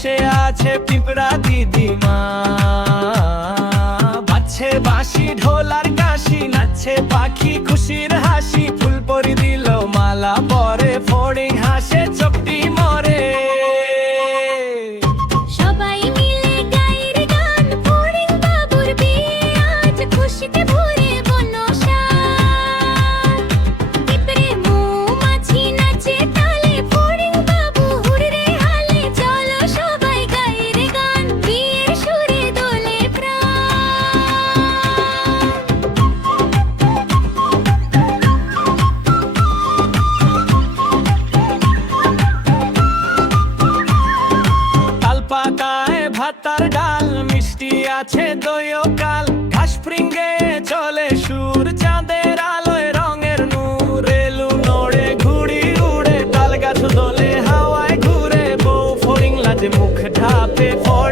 পাশে আছে পিঁপড়া দিদিমা বাচ্ছে বাসি ঢোলার কাশি, নাচছে পাখি, খুশির হাসি, ফুল পরি দিল মালা, পরে ফড়ি হাসে। পাকায় ভাতার ডাল, মিষ্টি আছে দইও কাল ঘাস ফ্রিঙ্গে চলে সুর, চাঁদের আলোয় রঙের নূর। এলু নড়ে, ঘুড়ি উড়ে, তাল গাছ দোলে, হাওয়ায় ঘুরে বউ ফড়িং লাজে মুখ ঢাপে, ফড়িং